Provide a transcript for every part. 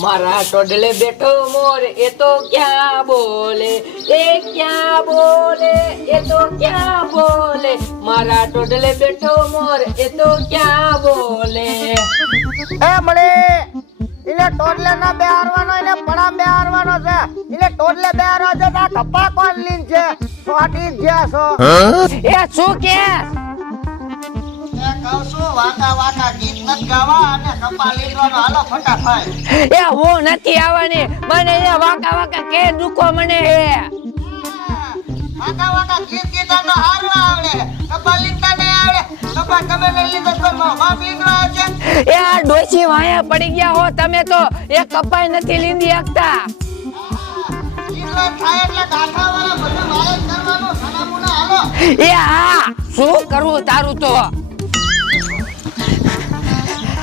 મારા ટોડલે બેઠો મોર એ તો ક્યાં બોલે એ ક્યાં બોલે એ તો ક્યાં બોલે મારા ટોડલે બેઠો મોર એ તો ક્યાં બોલે એ મળે એને ટોડલે ના બેહારવાનો એને પડા બેહારવાનો છે એને ટોડલે બેહારવા છે આ કપા કોણ લીન છે સોટી ગયા છો એ શું કે એ કહું છું વાકા વાકા ગીત નત ગાવા અને કપા લીનવાનો હાલો ફટાફટ એ હું નથી આવવાની મને એ વાકા વાકા કે દુખો મને હે વાકા વાકા ગીત ગીતાનો હારવા આવડે કપા લીનતા નહીં આવડે કપા તમે લઈ લીધો તો બાપ લીનવા આવશે એ આ ડોશી વાયા પડી ગયા હો તમે તો એ કપાઈ નથી લીંદી શકતા લીનવા થાય એટલે ગાંઠાવાળા બધું મારે જ કરવાનું સનામુના હાલો એ હા શું કરવું તારું તો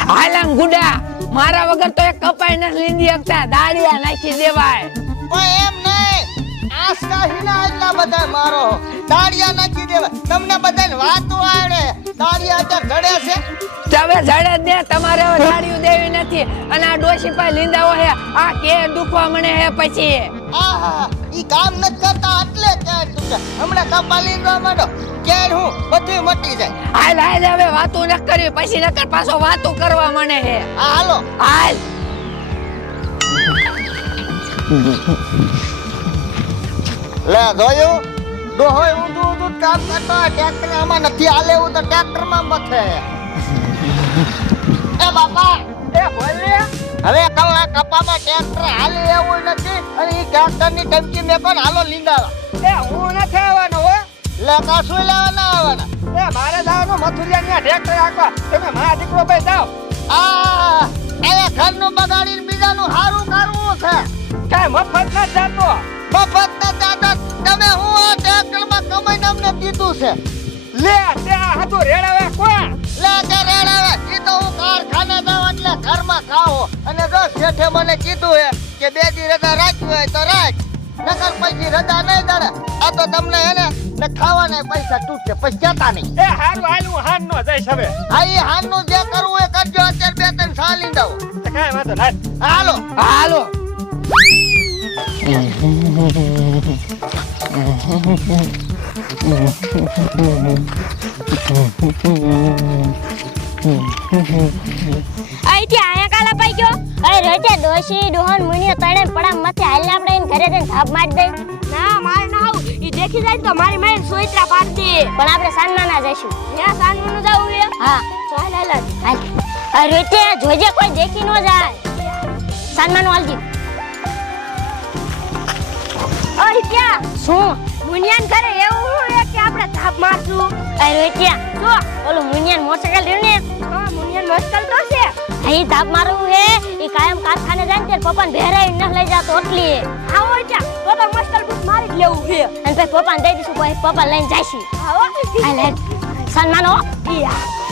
હાલમ ગુડા મારા વગર તો એ કપાઈ નથી લીંદી શકતા દાડિયા નાખી દેવાય ઓય એમ નહીં આસ્કા હિના એટલા બધા મારો દાડિયા નાખી દેવા તમને બધાને વાતો આવડે દાડિયા અત્યારે જડે છે હવે જડે જ ને તમારે હવે દાડિયું દેવી નથી અને આ ડોશી પાસે લીંદાઓ હે આ કે દુખવા મને હે પછી આહા ઈ કામ ન કરતા એટલે કે તું હમણાં કપા લીંદવા માંડો કે હું બધું મટી જાય હાલ હાલ હવે વાતો ન કરી પછી નકર પાછો વાતો કરવા મને હે હા હાલો હાલ લે જોયું ડોહોય ઊંધું ઊંધું કામ કરતો ટ્રેક્ટર આમાં નથી હાલે એવું તો ટ્રેક્ટર માં મથે એ બાપા એ બોલ રે હવે કલાક કપામાં ટ્રેક્ટર હાલે એવું નથી અને ઈ ટ્રેક્ટર ની ટંકી મેં પણ હાલો લીંદાવા એ હું નથી આવવાનો હો લે કાસું લેવાના આવવાના એ મારે જવાનું મથુરિયા ની ટ્રેક્ટર આખવા તમે મારા દીકરો ભાઈ જાઓ આ એ ઘરનું બગાડીને બીજાનું હારું કરવું છે કાઈ મફત ન જાતો મફત ના દાદા તમે હું આ ટ્રેક્ટરમાં કમાઈને અમને દીધું છે લે તે આ હતું રેડાવે કોણ લે કે રેડાવે ઈ તો હું કારખાને જાવ એટલે ઘરમાં ખાઓ અને જો શેઠે મને કીધું હે કે બે દી રજા રાખવી હોય તો રાખ નકર પછી રજા નહીં દડે આ તો તમને હે ને ખાવાના પૈસા તૂટશે પછી જતા નહીં એ હારું હાલ હું હાન નો જઈશ હવે હા ઈ હાનનું જે કરવું એ કરજો અત્યારે બે ત્રણ સાલી દઉં કાઈ વાંધો ના હાલો હાલો આઈથી આયા કાલા પાઈ ગયો અરે રોજે ડોશી ડોહન મુનિયો તણે પડા મથે હાલને આપણે એને ઘરે જઈને થાપ મારી દઈ ના મારે ના આવું ઈ દેખી જાય તો મારી મેં સોઈત્રા પાડી દે પણ આપણે સાનમાના જઈશું ત્યાં સાનમાનું જાવું હે હા ચાલ હાલ હાલ અરે રોજે જોજે કોઈ દેખી ન જાય સાનમાનું હાલજી અરે ત્યાં શું મુનિયાન ઘરે એવું હે કે આપણે થાપ મારશું અરે રોજે જો ઓલો મુનિયાન મોટરસાઇકલ રહ્યું ને હા મુનિયાન મોટરસાઇકલ તો છે અહીં થાપ મારવું હે ઈ કાયમ કારખાને જાય ને પપ્પાને ભેરાઈ ન લઈ જાતો એટલી હા હોય ત્યાં તો મોટરસાઇકલ બુક મારી જ લેવું છે અને પછી પપ્પાને દઈ દઈશું પછી પપ્પા લઈને જાઈશું હા હાલ હાલ સન્માનો યા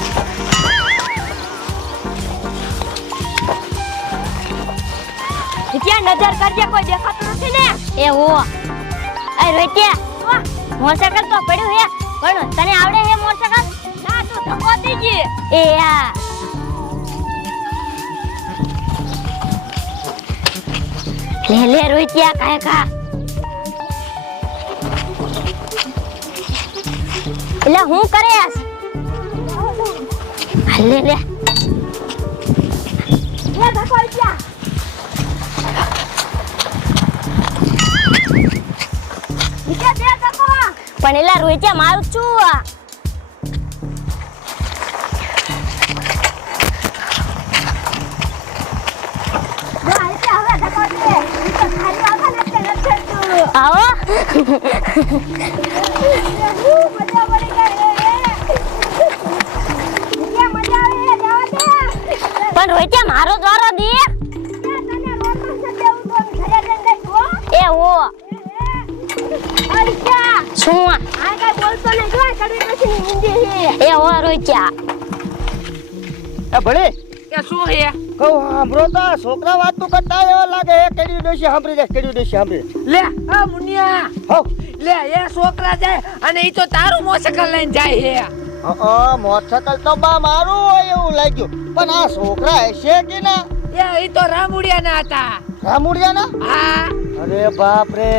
ત્યાં નજર કરજે કોઈ દેખાતું નથી ને એ હો અરે રોટિયા મોટરસાઇકલ તો પડ્યું હે પણ તને આવડે હે મોટરસાઇકલ ના તું ધક્કો દેજે એ યા લે લે રોટિયા કાય કા એટલે હું કરે લે લે લે ધક્કો ત્યાં પણ એલા રોહિત્યા મારું છું આવો પણ રોહિત્યા મારો દ્વારો દે એ હો શું આ કઈ બોલતો ને જો કડવી પછી હિન્દી એ હો રોચ્યા એ ભલે કે શું હે કહું સાંભળો તો છોકરા વાતું કરતા એવા લાગે એ કેડી ડોશી સાંભળી જાય કેડી ડોશી સાંભળી લે આ મુનિયા હો લે એ છોકરા જાય અને ઈ તો તારું મોટરસાઇકલ લઈને જાય હે મોટરસાઇકલ તો બા મારું હોય એવું લાગ્યું પણ આ છોકરા હશે કે ના એ તો રામુડિયાના હતા. રામુડિયાના? હા અરે બાપ રે,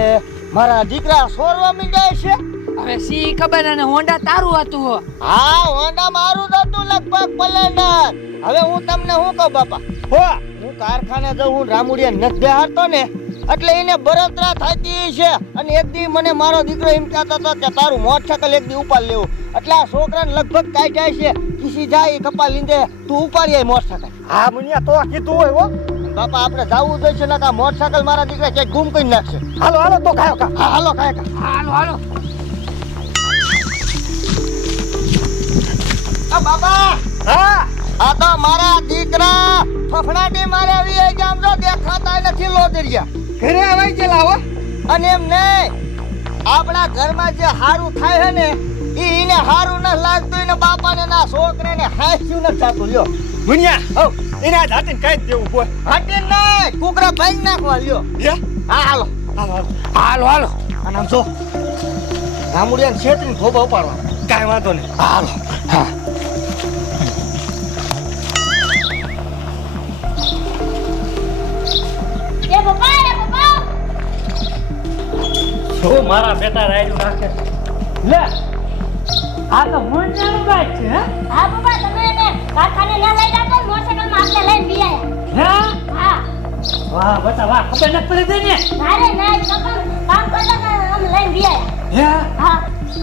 મારા દીકરા સોરવા મીંડાય છે. હવે સી ખબર અને હોન્ડા તારું હતું. હા, હોન્ડા મારું જ હતું લગભગ પ્લેનર. હવે હું તમને શું કહું બાપા, હો હું કારખાને જાઉં, હું રામુડિયા નથી બેહારતો ને એટલે એને બળતરા થતી છે. અને એક દી મને મારો દીકરો એમ કહેતો હતો કે તારું મોટરસાયકલ એક દી ઉપાડ લેવું. એટલે આ છોકરાને લગભગ કાઈ જાય છે, કિસી જાય કપા લીંદે તું ઉપાડી આય મોટરસાયકલ. હા મુનિયા તો કીધું હોય હો બાપા, આપણે જાવું જોઈએ ને કા મોટરસાયકલ મારા દીકરા ક્યાંક ગુમ કરી નાખશે. હાલો હાલો તો કાયો કા. હા હાલો કાયો કા. હાલો હાલો. આ બાબા, હા આ તો મારા દીકરા ફફડાટી મારે આવી જામ જો દેખાતા નથી લોદરિયા. ઘરે આવી ગયેલા હો. અને એમ નહીં, આપણા ઘરમાં જે હારું થાય છે ને ઈને હારું ન લાગતું, ને બાપાને ના છોકરાને હાસ્યું ન થતું. લ્યો મુનિયા હો એના જાતીને કઈ દેવું બોલ. હાટી નહીં, કુકરા ભાઈ નાખવા. લ્યો હે હા હાલો હાલો હાલો. અને આમ જો રામુડિયાને છેતરીને ધોબા ઉપાડવા. કાંઈ વાંધો નહીં. હાલો હા. એ પપ્પા શું મારા બેટા રાયડું નાખે લે. આ તો મુનિયાનું ગાય છે. હે હા પપ્પા, તમે એને કારખાને ના લઈ જાતો, મોટરસાઇકલમાં આપણે લઈને બી આયા. હે હા વાહ બેટા વાહ, ખબર ન પડી દે ને. અરે ના કામ કરતા હતા, અમે લઈને બી આયા. હે હા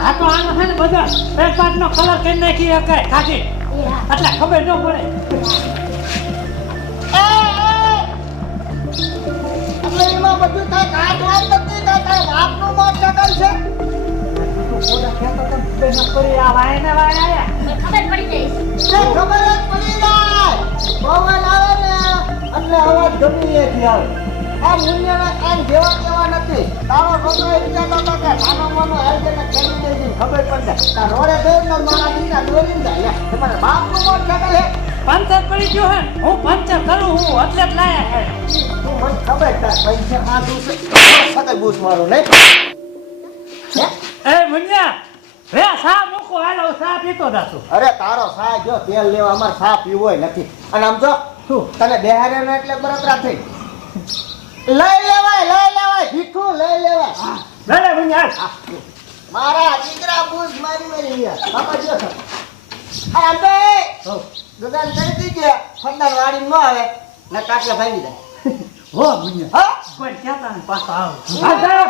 આ તો આનો છે ને બધા પેટનો કલર કરી નાખી શકાય કાઢી, એ હા. એટલે ખબર ન પડે. એટલે એમાં બધું થાય કાઢવા નથી, તારા બાપનું મોટરસાયકલ છે. ખબર ન પડી આ વાય ને વાય આયા. મને ખબર પડી જાય તે ખબર જ પડી જાય. પવન આવે ને એટલે અવાજ ગમી એથી આવે. આ મુનિયાના કાન જેવા કેવા નથી. તારો છોકરો એમ કહેતો હતો કે નાનો મોનો હેલ્કેને ખેલી દેજે, ખબર પડી જાય. તાર રોડે જઈને મારા દીકરા દોરીને જાય. લે તમારા બાપનું મોટરસાયકલ હે. પંચર પડી ગયો હે, હું પંચર કરું હું એટલે જ લાયા હે. તું મને ખબર તાર પૈસા ખાધું છે. મોટરસાયકલ બૂસ મારું નહીં. હે? એ મુનિયા રે સા મૂકો, હાલો સા પીતો જાતું. અરે તારો સા જો તેલ લેવા અમાર સા પીવો નથી. અને આમ જો શું તને બેહારે ને એટલે બળતરા થઈ. લઈ લેવાય ભીખું લઈ લેવાય. લે મુનિયા મારા દીકરા બૂસ મારી ગયા. બાપા જો છો. અરે આમ તો હો દુકાન કરી દીજે, ફંદાર વાડી નો આવે ને કાટલા ભાંગી જાય. હો મુનિયા હા કોઈ કહેતા ને પાછા આવો. હા, હા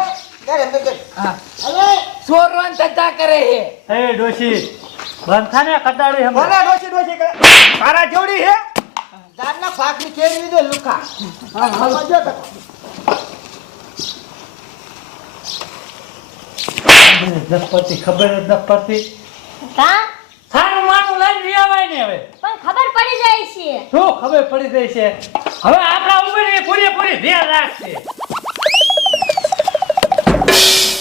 કરે મેં કે હા અલે સોરવાન ધંધા કરે હે. એ ડોશી બંધ થાને કટાડી હમ. કોના ડોસી કરે તારા જોડી હે. ગાડના ભાગની કેવી દે લુખા. હા હાલો જો તો. દસપતિ ખબર જ ન પડતી. કા સારું માનું લઈને આવાય ને હવે. પણ ખબર પડી જાય છે. શું ખબર પડી ગઈ છે હવે આપણા ઉપર પૂરેપૂરી ધ્યાન રાખશે.